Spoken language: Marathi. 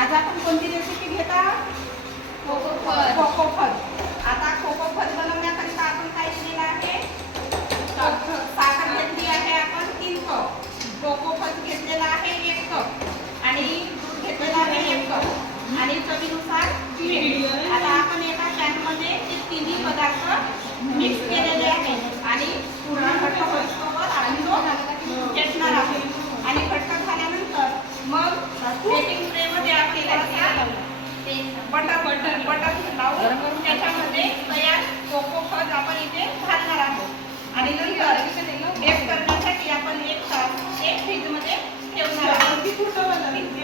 आज आपण कोणती रेसिपी घेता? कोको फळ. कोको फळ. आता कोको फळ बनवण्याकरिता आपण काय केलेलं आहे? साखर घेतली आहे आपण 3 कप. कोको फळ घेतलेला आहे 1 कप आणि दूध घेतलेला आहे 1 कप आणि चवीनुसार मीठ. आता आपण एका पॅनमध्ये ते तिन्ही पदार्थ मिक्स केलेले आहेत आणि पूर्ण घट्ट होईस्तोवर आपण तो फेटणार आहोत आणि घट्ट झाल्यानंतर मग बेकिंग ट्रेमध्ये आपल्याला बटर लावून त्याच्यामध्ये तयार कोको फळ आपण इथे घालणार आहोत आणि नंतर बेक करण्यासाठी आपण 1 तास फ्रीजमध्ये ठेवणार आहोत.